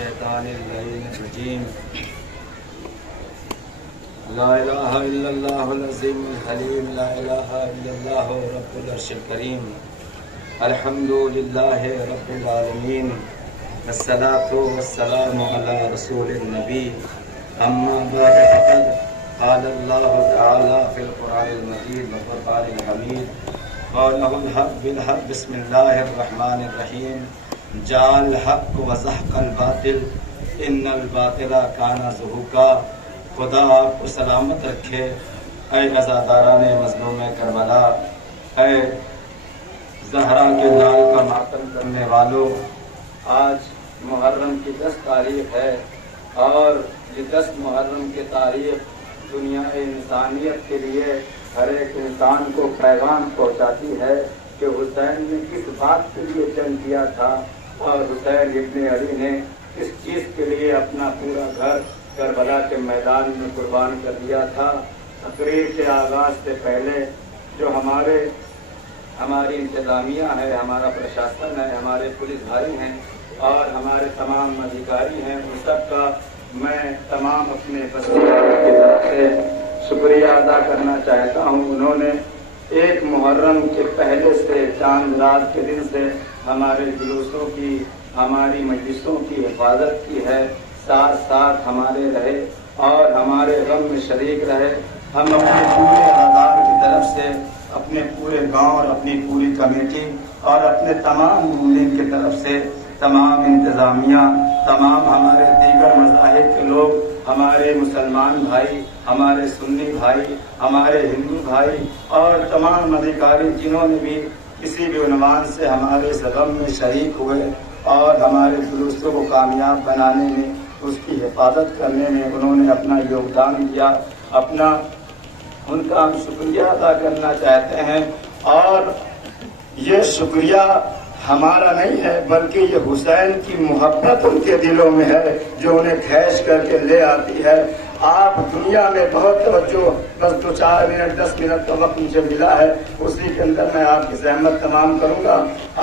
الشیطان اللعین الرجیم لا الہ الا اللہ العظیم الحلیم لا الہ الا اللہ رب العرش الکریم الحمد للہ رب العالمین والصلاة والسلام علی رسول النبی اما بعد فقد قال اللہ تعالی فی القرآن المجید والفرقان الحمید قوله الحق بالحق بسم اللہ الرحمن الرحیم جاء الحق وزحق الباطل ان الباطل کان زہوقا۔ خدا آپ کو سلامت رکھے اے عزاداران مظلوم کربلا، اے زہرا کے لال کا ماتم کرنے والوں، آج محرم کی 10 تاریخ ہے اور یہ 10 محرم کی تاریخ دنیا انسانیت کے لیے ہر ایک انسان کو پیغام پہنچاتی ہے کہ حسین نے کس بات کے لیے جنگ کیا تھا اور حسین ابن علی نے کس چیز کے لیے اپنا پورا گھر کربلا کے میدان میں قربان کر دیا تھا۔ تقریر کے آغاز سے پہلے جو ہماری انتظامیہ ہے، ہمارا پرشاسن ہے، ہمارے پولیس بھائی ہیں اور ہمارے تمام ادھیکاری ہیں، ان سب کا میں تمام اپنے بستیوں کی طرف سے شکریہ ادا کرنا چاہتا ہوں۔ انہوں نے ایک محرم کے پہلے سے چاند رات کے دن سے ہمارے جلوسوں کی، ہماری مجلسوں کی حفاظت کی ہے، ساتھ ساتھ ہمارے رہے اور ہمارے غم میں شریک رہے۔ ہم اپنے پورے آدار کی طرف سے، اپنے پورے گاؤں اور اپنی پوری کمیٹی اور اپنے تمام مملین کی طرف سے تمام انتظامیہ، تمام ہمارے دیگر مذاہب کے لوگ، ہمارے مسلمان بھائی، ہمارے سنی بھائی، ہمارے ہندو بھائی اور تمام ادھیکاری جنہوں نے بھی کسی بھی عنوان سے ہمارے اس غم میں شریک ہوئے اور ہمارے جلوسوں کو کامیاب بنانے میں، اس کی حفاظت کرنے میں انہوں نے اپنا یوگدان دیا، ان کا ہم شکریہ ادا کرنا چاہتے ہیں۔ اور یہ شکریہ ہمارا نہیں ہے بلکہ یہ حسین کی محبت ان کے دلوں میں ہے جو انہیں کھینچ کر کے لے آتی ہے۔ آپ دنیا میں بہت توجہ، بس 2-4 منٹ 10 منٹ کا وقت مجھے ملا ہے، اسی کے اندر میں آپ کی زحمت تمام کروں گا۔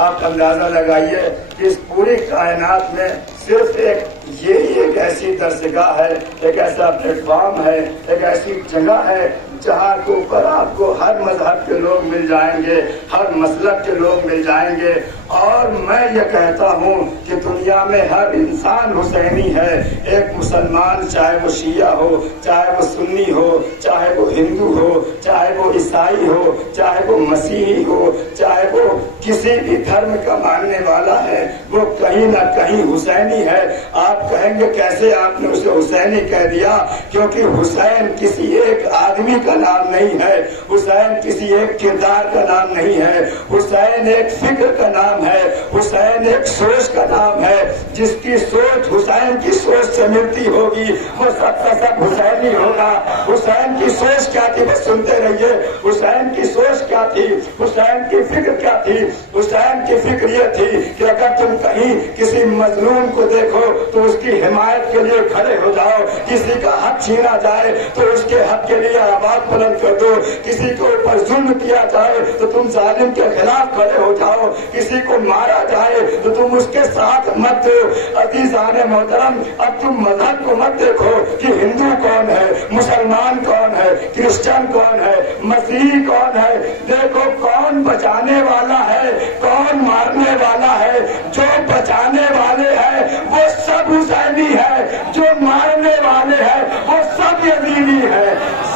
آپ اندازہ لگائیے کہ اس پوری کائنات میں صرف ایک ایسی درسگاہ ہے، ایک ایسا پلیٹ فارم ہے، ایک ایسی جگہ ہے جہاں کے اوپر آپ کو ہر مذہب کے لوگ مل جائیں گے، ہر مسلک کے لوگ مل جائیں گے۔ اور میں یہ کہتا ہوں کہ دنیا میں ہر انسان حسینی ہے، ایک مسلمان چاہے وہ شیعہ ہو، چاہے وہ سنی ہو، چاہے وہ ہندو ہو، چاہے وہ عیسائی ہو، چاہے وہ مسیحی ہو، چاہے وہ کسی بھی دھرم کا ماننے والا ہے، وہ کہیں نہ کہیں حسینی ہے۔ آپ کہیں گے کیسے آپ نے اسے حسینی کہہ دیا؟ کیونکہ حسین کسی ایک آدمی کا نام نہیں ہے، حسین کسی ایک کردار کا نام نہیں ہے، حسین ایک فکر کا نام ہے، حسین ایک سوچ کا نام ہے۔ جس کی سوچ حسین کی سوچ سے ملتی ہوگی وہ سب کا سب حسینی ہوگا۔ حسین کی سوچ کیا تھی؟ بس سنتے رہیے۔ حسین کی سوچ کیا تھی؟ حسین کی فکر کیا تھی؟ حسین کی فکر یہ تھی کہ اگر تم کہیں کسی مظلوم کو دیکھو تو اس کی حمایت کے لیے کھڑے ہو جاؤ، کسی کا حق چھینا جائے تو اس کے حق کے لیے آواز بلند کر دو، کسی کے اوپر ظلم کیا جائے تو تم ظالم کے خلاف کھڑے ہو جاؤ، کسی کو مارا جائے تو تم اس کے ساتھ مت دو۔ عزیزان محترم، اب تم مذہب کو مت دیکھو کہ ہندو کون ہے، مسلمان کون ہے، کرسچن کون ہے، مسیحی کون ہے، دیکھو کون بچانے والا ہے، کون مارنے والا ہے۔ جو بچانے والے ہیں وہ سب حسینی ہے، جو مارنے والے ہیں وہ سب یزیدی ہے۔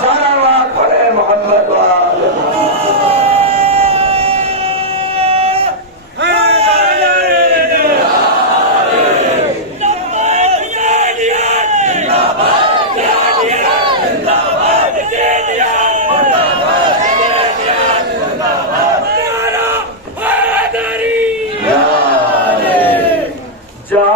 صلوات پڑھے محمد وآل محمد۔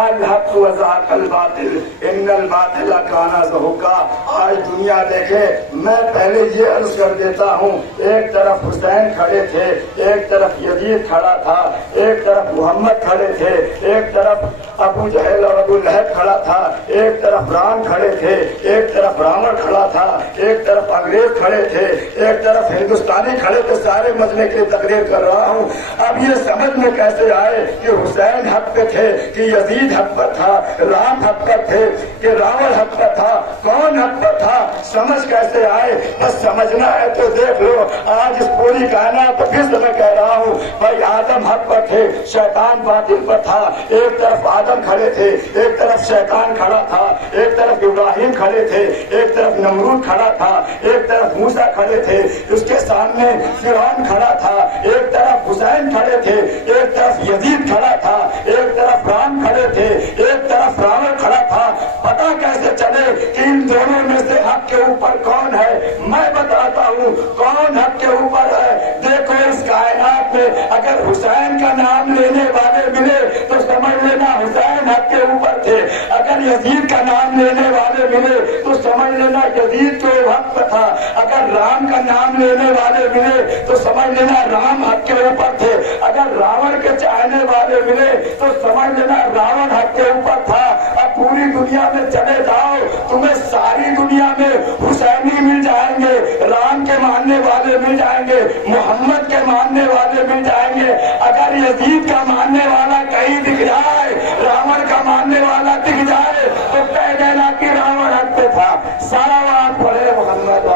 الحق وزحق الباطل ان الباطل کان زہوقا۔ آج دنیا دیکھے، میں پہلے یہ عرض کر دیتا ہوں، ایک طرف حسین کھڑے تھے، ایک طرف یزید کھڑا تھا، ایک طرف محمد کھڑے تھے، ایک طرف ابو جہل اور ابو لہب کھڑا تھا، ایک طرف رام کھڑے تھے، ایک طرف راون کھڑا تھا، ایک طرف انگریز کھڑے تھے، ایک طرف ہندوستانی کھڑے تھے. سارے مسئلے کی تقریر کر رہا ہوں. اب یہ سمجھ میں کیسے آئے کہ حسین حق پہ تھے، کہ یزید حق پر تھا، رام حق پر تھے، کہ راون حق پر تھا، کون حق پر تھا، سمجھ کیسے آئے؟ بس سمجھنا ہے تو دیکھ لو. آج اس پوری کائنات پھر سے میں کہہ رہا ہوں بھائی آدم حق پر تھے، شیطان باطل پر تھا. ایک طرف آدم کھڑے تھے، ایک طرف شیطان کھڑا تھا، ایک طرف ابراہیم کھڑے تھے، ایک طرف نمرود کھڑا تھا، ایک طرف موسیٰ کھڑے تھے، اس کے سامنے فرعون کھڑا تھا، ایک طرف حسین کھڑے تھے، ایک طرف یزید کھڑا تھا، ایک طرف رام کھڑے تھے، ایک طرف راون کھڑا تھا. پتا کیسے چلے کہ ان دونوں میں سے حق کے اوپر کون ہے؟ میں بتاتا ہوں کون حق کے اوپر ہے. دیکھو اس کائنات میں اگر حسین کا نام لینے والے ملے تو سمجھ لینا حسین حق کے اوپر تھے. اگر یزید کا نام لینے والے ملے تو سمجھ لینا یزید تو حق پہ تھا. اگر رام کا نام لینے والے ملے تو سمجھ لینا رام حق کے اوپر تھے. اگر راون کے چاہنے والے ملے تو سمجھ لینا راون حق کے اوپر تھا. اب پوری دنیا میں چلے جاؤ تمہیں ساری دنیا میں حسینی مل جائیں گے، رام کے ماننے والے مل جائیں گے، محمد کے ماننے والے مل جائیں گے. اگر یزید کا ماننے والا کہیں دکھ جائے، راون کا ماننے والا دکھ جائے تو کہہ دینا کہ راون حق پہ تھا. سارا وہاں پڑھے محمد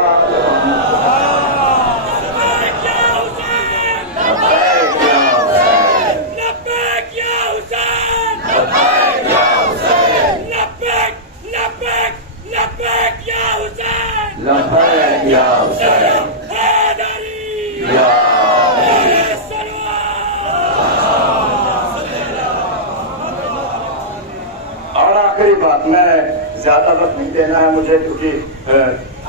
اور آخری بات، میں زیادہ وقت نہیں دینا ہے مجھے کیونکہ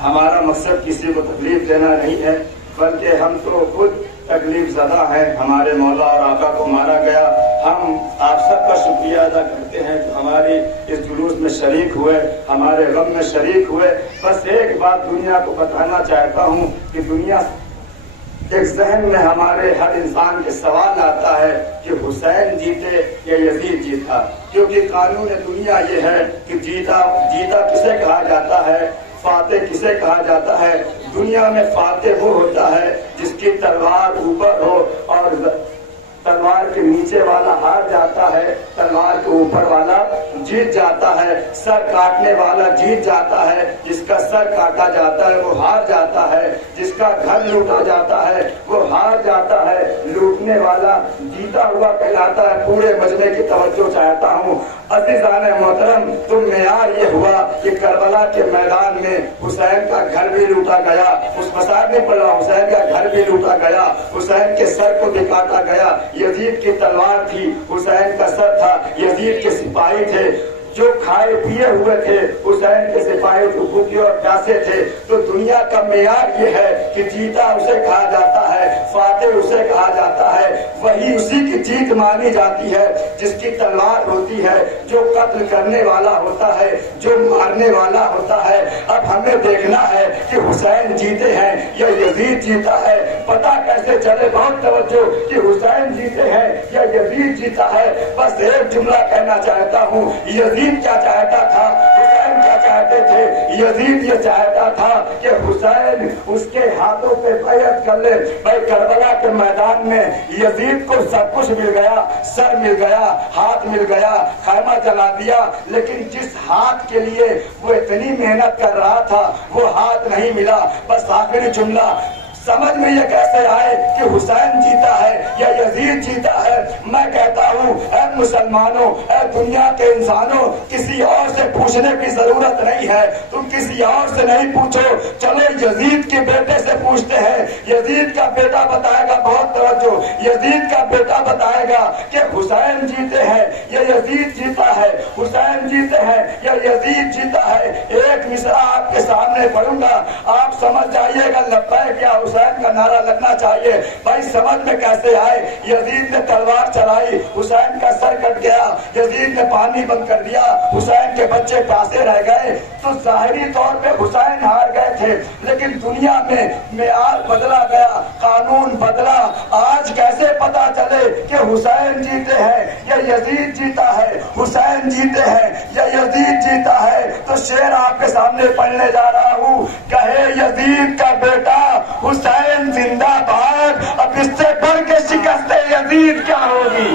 ہمارا مقصد کسی کو تکلیف دینا نہیں ہے، بلکہ ہم تو خود تکلیف زدہ ہیں. ہمارے مولا اور آقا کو مارا گیا. ہم آپ سب کا شکریہ ادا کرتے ہیں کہ ہماری اس جلوس میں شریک ہوئے، ہمارے غم میں شریک ہوئے. بس ایک بات دنیا کو بتانا چاہتا ہوں کہ دنیا ایک ذہن میں ہمارے ہر انسان کے سوال آتا ہے کہ حسین جیتے یا یزید جیتا. کیونکہ قانون دنیا یہ ہے کہ جیتا کسے کہا جاتا ہے، فاتح کسے کہا جاتا ہے. دنیا میں فاتح وہ ہوتا ہے جس کی تلوار اوپر ہو اور تلوار کے نیچے والا ہار جاتا ہے، تلوار کے اوپر والا جیت جاتا ہے. سر کاٹنے والا جیت جاتا ہے، جس کا سر کاٹا جاتا ہے وہ ہار جاتا ہے. جس کا گھر لوٹا جاتا ہے وہ ہار جاتا ہے. لوٹنے والا جیتا ہوا کہلاتا ہے. پورے مجمع کی توجہ چاہتا ہوں عزیزان محترم. تو معیار یہ ہوا کہ کربلا کے میدان میں حسین کا گھر بھی لوٹا گیا. اس مسائل میں پڑا حسین کا گھر بھی لوٹا گیا، حسین کے سر کو بھی کاٹا گیا. یزید کی تلوار تھی، حسین کا سر تھا. یزید کے سپاہی تھے جو کھائے پیے ہوئے تھے، حسین کے سپاہی جو بھوکے اور پیاسے تھے. تو دنیا کا معیار یہ ہے کہ جیتا اسے کہا جاتا ہے، فاتح اسے کہا جاتا ہے. وہی اسی کی جیت مانی جاتی ہے جس کی تلوار ہوتی ہے، جو قتل کرنے والا ہوتا ہے، جو مارنے والا ہوتا ہے. اب ہمیں دیکھنا ہے کہ حسین جیتے ہیں یا یزید جیتا ہے. پتا کیسے چلے؟ بہت توجہ کہ حسین جیتے ہیں یا یزید جیتا ہے. بس ایک جملہ کہنا چاہتا ہوں، یزید کیا چاہتا تھا، حسین کیا چاہتے تھے؟ یزید یہ چاہتا تھا کہ حسین اس کے ہاتھوں پہ بیعت کر لے. بھائی کربلا کے میدان میں یزید کو سب کچھ مل گیا، سر مل گیا، ہاتھ مل گیا، خیمہ جلا دیا. لیکن جس ہاتھ کے لیے وہ اتنی محنت کر رہا تھا وہ ہاتھ نہیں ملا. بس آخری جملہ سمجھ میں یہ کیسے آئے کہ حسین جیتا ہے یا یزید جیتا ہے؟ میں کہتا ہوں اے مسلمانوں، اے دنیا کے انسانوں، کسی اور سے پوچھنے کی ضرورت نہیں ہے. تم کسی اور سے نہیں پوچھو، چلو یزید کے بیٹے سے پوچھتے ہیں. یزید کا بیٹا بتائے گا، بہت توجہ، یزید کا بیٹا بتائے گا کہ حسین جیتے ہیں یا یزید جیتا ہے، حسین جیتے ہیں یا یزید جیتا ہے. ایک مصرع آپ کے سامنے پڑھوں گا، آپ سمجھ جائیے گا. لبیک یا حسین کا نعرہ لگنا چاہیے. بھائی سمجھ میں کیسے آئے؟ یزید نے تلوار چلائی، حسین کا سر کٹ گیا. یزید نے پانی بند کر دیا، حسین کے بچے پیاسے رہ گئے. تو ظاہری طور پہ حسین ہار گئے تھے، لیکن دنیا میں معیار بدلا گیا، قانون بدلا۔ آج کیسے پتا چلے کہ حسین جیتے ہیں یا یزید جیتا ہے، حسین جیتے ہیں یا یزید جیتا ہے؟ تو شعر آپ کے سامنے پڑھنے جا رہا ہوں، کہے یزید کا بیٹا حسین زندہ باد، اب اس سے بڑھ کے شکست یزید کیا ہوگی؟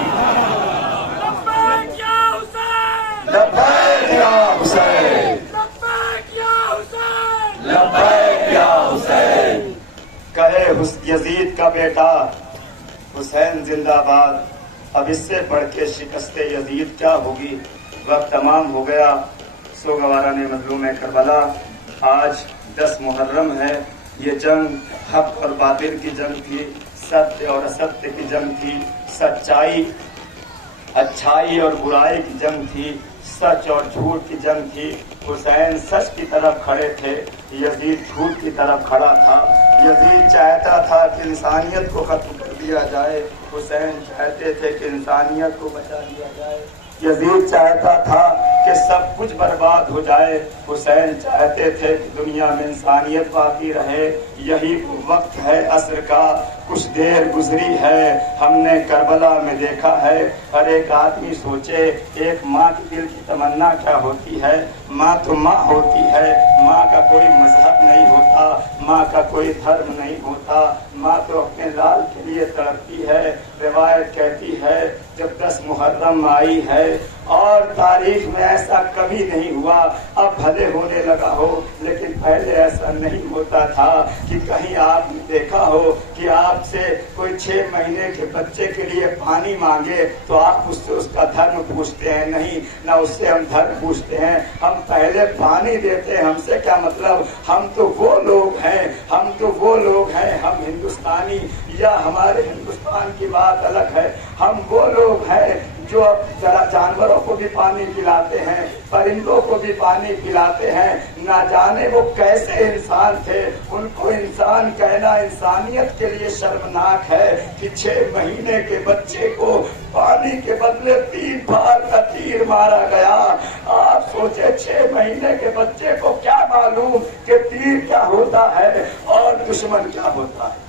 لبیک یا حسین، لبیک یا حسین، لبیک یا حسین، لبیک یا حسین۔ کہے یزید کا بیٹا حسین زندہ باد، اب اس سے بڑھ کے شکست یزید کیا ہوگی؟ وقت تمام ہو گیا، سوگوارا نے مظلوم کربلا۔ آج 10 محرم ہے، یہ جنگ حق اور باطل کی جنگ تھی، ستیہ اور استے کی جنگ تھی، سچائی اچھائی اور برائی کی جنگ تھی، سچ اور جھوٹ کی جنگ تھی۔ حسین سچ کی طرف کھڑے تھے، یزید جھوٹ کی طرف کھڑا تھا۔ یزید چاہتا تھا کہ انسانیت کو ختم کر دیا جائے، حسین چاہتے تھے کہ انسانیت کو بچا لیا جائے۔ یزید چاہتا تھا کہ سب کچھ برباد ہو جائے، حسین چاہتے تھے کہ دنیا میں انسانیت باقی رہے۔ یہی وہ وقت ہے عصر کا، کچھ دیر گزری ہے، ہم نے کربلا میں دیکھا ہے۔ ہر ایک آدمی سوچے ایک ماں کے دل کی تمنا کیا ہوتی ہے۔ ماں تو ماں ہوتی ہے، ماں کا کوئی مذہب نہیں ہوتا، ماں کا کوئی دھرم نہیں ہوتا، ماں تو اپنے لال کے لیے تڑپتی ہے۔ روایت کہتی ہے جب 10 محرم آئی ہے اور تاریخ میں ایسا کبھی نہیں ہوا، اب بھلے ہونے لگا ہو لیکن پہلے ایسا نہیں ہوتا تھا کہ کہیں آپ نے دیکھا ہو کہ آپ سے کوئی 6 مہینے کے بچے کے لیے پانی مانگے تو آپ اس سے اس کا دھرم پوچھتے ہیں؟ نہیں، نہ اس سے ہم دھرم پوچھتے ہیں، ہم پہلے پانی دیتے ہیں۔ ہم سے کیا مطلب؟ ہم تو وہ لوگ ہیں، ہم تو وہ لوگ ہیں، ہم ہندوستانی، یا ہمارے ہندوستان کی بات الگ ہے، ہم وہ لوگ ہیں جو جانوروں کو بھی پانی پلاتے ہیں، پرندوں کو بھی پانی پلاتے ہیں۔ نہ جانے وہ کیسے انسان تھے، ان کو انسان کہنا انسانیت کے لیے شرمناک ہے کہ 6 مہینے کے بچے کو پانی کے بدلے 3 بار کا تیر مارا گیا۔ آپ سوچے 6 مہینے کے بچے کو کیا معلوم کہ تیر کیا ہوتا ہے اور دشمن کیا ہوتا ہے۔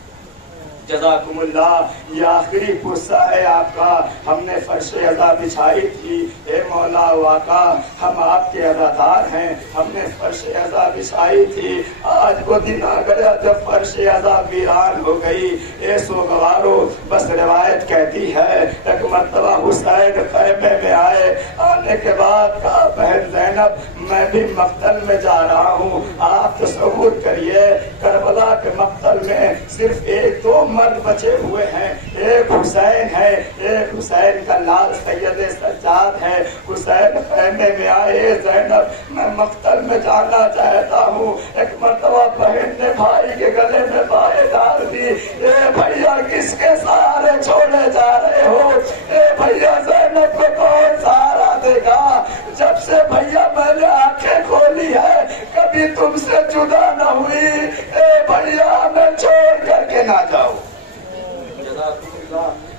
جزاکم اللہ، یہ آخری قصہ ہے آپ کا۔ ہم نے فرش عزا بچھائی تھی، اے مولا واقع ہم آپ کے عزادار ہیں، ہم نے فرش عزا بچھائی تھی۔ آج وہ دن آ گیا جب فرش عزا ویران ہو گئی۔ اے سوگوارو، بس روایت کہتی ہے ایک مرتبہ حسین خیمے میں آئے، آنے کے بعد کہا بہن زینب میں بھی مقتل میں جا رہا ہوں۔ آپ تصور کریے کربلا کے مقتل میں صرف 1-2 مرد بچے ہوئے ہیں، ایک حسین ہے، ایک حسین کا لال سید سجاد ہے۔ حسین خیمے میں آئے، زینب میں مقتل میں جانا چاہتا ہوں۔ ایک مرتبہ بہن نے بھائی کے گلے میں بائیں ڈال دی، اے بھیا کس کے سہارے چھوڑے جا رہے ہو؟ اے بھیا زینب کو کون سہارا دے گا؟ جب سے بھیا میں نے آنکھیں کھولی ہے کبھی تم سے جدا نہ ہوئی، اے بھیا میں چھوڑ کر کے نہ جاؤ۔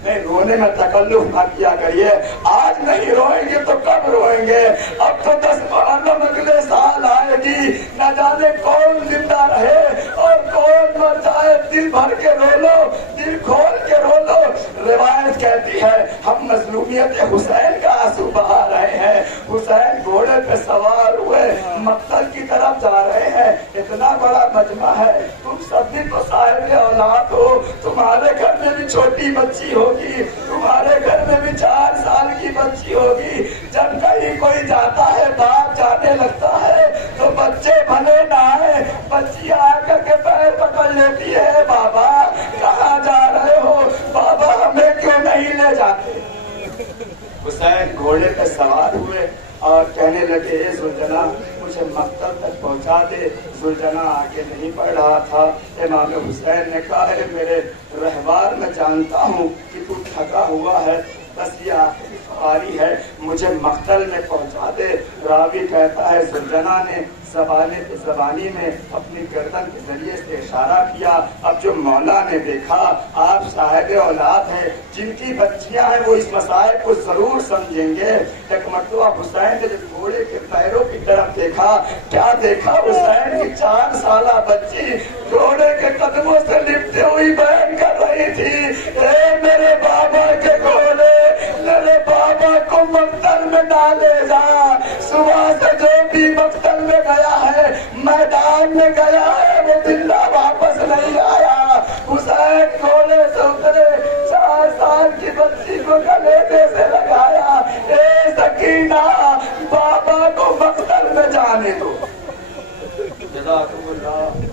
نہیں، رونے میں تکلف نہ کیا کریے، آج نہیں روئیں گے تو کب روئیں گے؟ اب تو 10 محرم اگلے سال آئے گی، نہ جانے کون زندہ رہے اور کون مر جائے۔ دل بھر کے رو لو، دل کھول کے رو لو۔ روایت کہتی ہے ہم مظلومیت حسین کا آنسو بہا رہے ہیں۔ حسین گھوڑے پہ سوار ہوئے مقتل کی طرف جا رہے ہیں، اتنا بڑا مجمع ہے، تم سب بھی تو صاحب اولاد ہو، تمہارے گھر میں بھی چھوٹی بچی ہوگی، تمہارے گھر میں بھی 4 سال کی بچی ہوگی۔ جب کہیں کوئی جاتا ہے، باپ جانے لگتا ہے تو بچے بھلے نہ آئے، بچی آ کر کے پیر پکڑ لیتی ہے، بابا کہاں جا رہے ہو؟ بابا ہمیں کیوں نہیں لے جاتے؟ حسین گھوڑے پہ سوار ہوئے اور کہنے لگے اے زلجنا مجھے مقتل تک پہنچا دے۔ زلجنا آگے نہیں بڑھ رہا تھا۔ امام حسین نے کہا ہے میرے رہبار میں جانتا ہوں کہ تو تھکا ہوا ہے، بس یہ آخری سواری ہے، مجھے مقتل میں پہنچا دے۔ راوی کہتا ہے زلجنا نے زبانی میں اپنی گردن کے ذریعے سے اشارہ کیا. اب جو مولا نے دیکھا آپ صاحب اولاد ہیں, جن کی بچیاں ہیں وہ اس مسائل کو ضرور سمجھیں گے. ایک مرتبہ حسین نے جب گھوڑے کے پیروں کی طرف دیکھا, کیا دیکھا؟ حسین کی 4 سالہ بچی گھوڑے کے قدموں سے لپٹی ہوئی بیان کر رہی تھی, اے میرے بابا کے گھوڑے, میرے بابا کو مقتل میں ڈالے جا. صبح سے جو بھی مقتل میں گیا ہے, میدان میں گیا ہے, وہ زندہ واپس نہیں آیا. حسین گھوڑے سے اترے, 4 سال کی بچی کو گلے سے لگایا, اے سکینہ بابا کو مقتل میں جانے دو. جزاکم اللہ.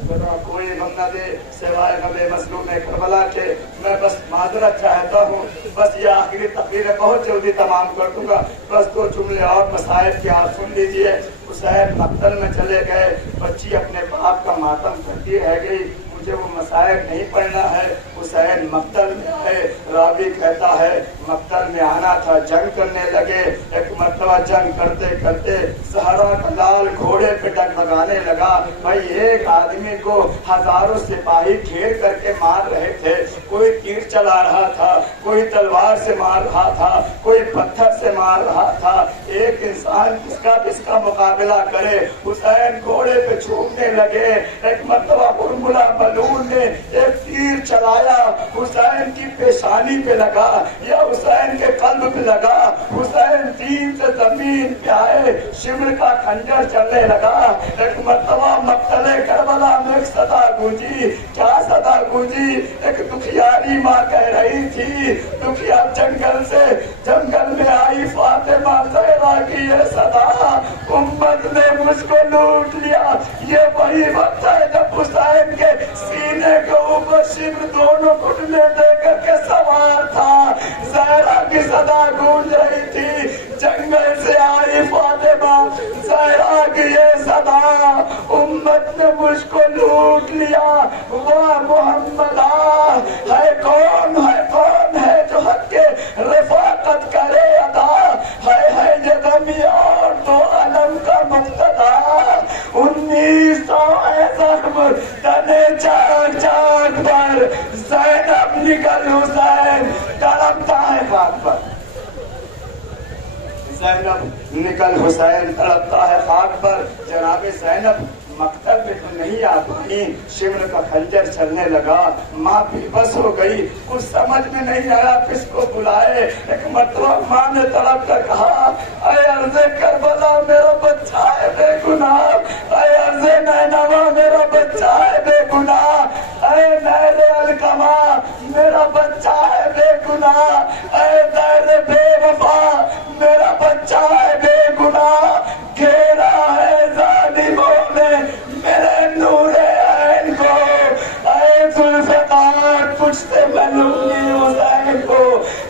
کوئی غم نہ دے سوائے غم مظلوم کربلا کے. میں بس معذرت چاہتا ہوں, بس یہ آخری تقریر بہت جلدی تمام کر دوں گا. بس 2 جملے اور مسائل کی آپ سن لیجئے. حسین مقتل میں چلے گئے, بچی اپنے باپ کا ماتم کرتی رہ گئی. مجھے وہ مسائل نہیں پڑھنا ہے. حسین مقتل میں آئے, راوی کہتا ہے مقتل میں آنا تھا, جنگ کرنے لگے. ایک مرتبہ جنگ کرتے کرتے صحرا کا لال گھوڑے پہ ڈگمگانے لگا. بھائی ایک آدمی کو ہزاروں سپاہی گھیر کر کے مار رہے تھے. کوئی تیر چلا رہا تھا, کوئی تلوار سے مار رہا تھا, کوئی پتھر سے مار رہا تھا. ایک انسان کس کا مقابلہ کرے. حسین گھوڑے پہ چھوٹنے لگے. ایک مرتبہ برملا ملعون نے ایک تیر چلایا, حسین کی پیشانی پہ لگا یا حسین کے قلب پہ لگا. حسین تین سے زمین پہ آئے, شمر کا خنجر چلنے لگا. ایک مرتبہ مقتل کربلا میں ایک صدا گونجی. کیا صدا گونجی؟ ایک دکھیاری ماں کہہ رہی تھی, دکھیا جنگل میں آئی فاطمہ زہرا کی یہ صدا, امت نے مجھ کو لوٹ لیا. یہ وہی وقت ہے جب حسین کے سینے کے اوپر شمر دونوں گھٹنے دے کر کے سوار تھا. زہرا کی صدا گونج رہی تھی, جنگل سے آئی فاطمہ زہرا کی یہ صدا, امت نے مجھ کو لوٹ لیا. واہ محمد ہے کون ہے جو حق کے رفاقت کرے ادا, ہے یہ غمی اور 2 عالم کا مقتدا. 1900 زخم تنے چاک چاک پر, زینب نکل حسین تڑپتا ہے خاک پر. زینب نکل حسین تڑپتا ہے خاک پر. جناب زینب مقتل میں تو نہیں آ پائی, شمر کا خنجر چلنے لگا. ماں بھی بس ہو گئی, کچھ سمجھ میں نہیں آیا کس کو بلائے. ایک مرتبہ ماں نے تڑپ کر کہا, اے عرض کربلا میرا بچہ ہے بے گناہ, اے عرض نینوا میرا بچہ ہے بے گناہ, اے نیر القما میرا بچہ ہے بے گناہ, اے دیر بے وفا میرا بچہ ہے بے گناہ. گھیرا ہے ظالموں نے میرے نور عین کو, اے ذوالفقار تجھ سے میں لوں گی حسین کو.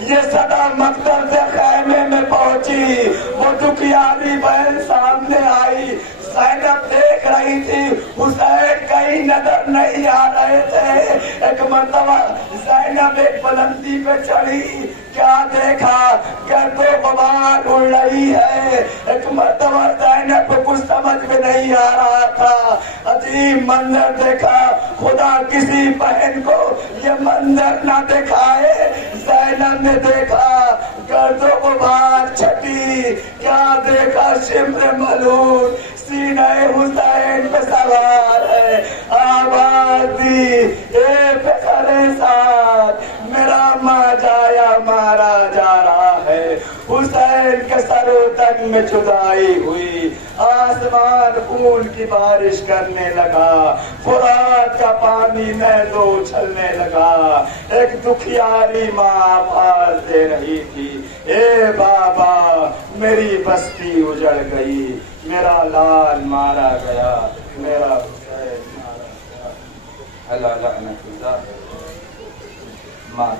یہ صدا مقتل کے خیمے میں پہنچی, وہ دکھیاری بہن سامنے آئی. زینب دیکھ رہی تھی, حسین کہیں نظر نہیں آ رہے تھے. ایک مرتبہ زینب ایک بلندی پہ چڑھی, کیا دیکھا؟ گرد و غبار اڑ رہی ہے. ایک مرتبہ زینب کو کچھ سمجھ میں نہیں آ رہا تھا, عجیب منظر دیکھا. خدا کسی بہن کو یہ منظر نہ دکھائے. زینب نے دیکھا گرد و غبار چھٹی, کیا دیکھا؟ شمر ملعون سینہ حسین پہ سوار ہے. آواز دی, اے فخر ساتھ میرا ماں جایا مارا جا رہا ہے. حسین کے سر و تن میں جدائی ہوئی, آسمان خون کی بارش کرنے لگا, فرات کا پانی محض اچھلنے لگا. ایک دکھیاری ماں آواز دے رہی تھی, اے بابا میری بستی اجڑ گئی, میرا لال مارا گیا, میرا حسین مارا گیا. اللہ لعنت اللہ. ماں